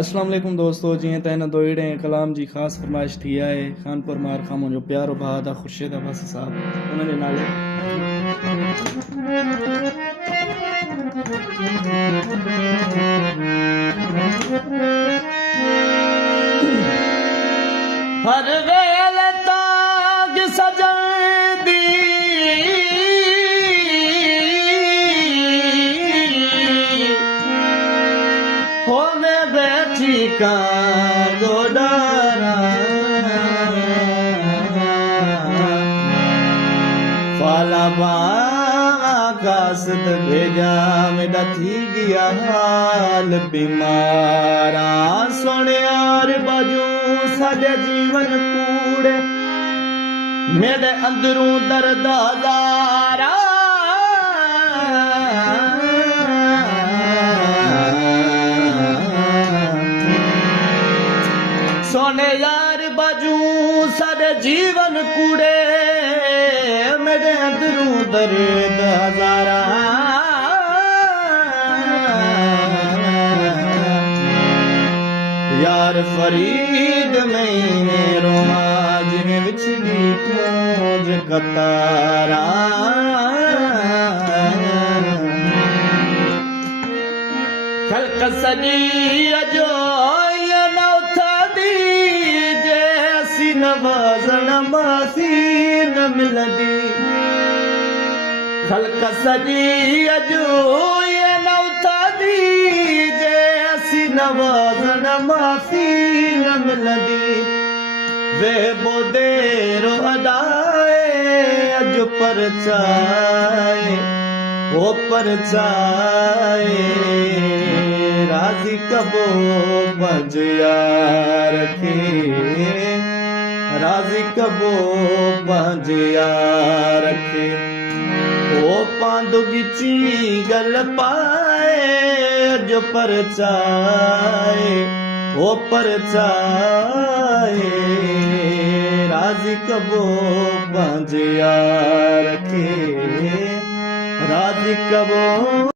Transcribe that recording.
अस्सलाम वालेकुम दोस्तों, जीअं त हिन दोहिड़े कलाम जी ख़ासि फरमाइश थी आहे खानपुर मार खां मुंहिंजो प्यारो भाउ आहे ख़ुर्शीद अब्बासी साहब, उन जे नाले हर वेल ताग सजण दी होवे बैठी का गोडारा फाला कासत भेजा मेरा थी गया हाल बीमारा सोने यार बाजू साडे जीवन कूड़े मेरे अंदरों दर्द हजारा सोने यार बाजू सारे जीवन कूड़े मेरे अंदरों दर्द हजारा यार फरीद में रोमा जिमें विछड़ी खोज कतारा खल्क सजी अजो नवाज़ण मासी न मिलंदी ख़ल्क सॼी अॼु न उथंदी जे असीं नवाज़ण मासी न मिलंदी वे बोदेरो अदाए अॼु परचाए ओ परचाए राज़ी कबो पंज यार खे राज़ी कबो पंज यार खे ओ पांदो गिची गल पाए जो परचाए ओ परचाए राज़ी कबो पंज यार खे राज़ी कबो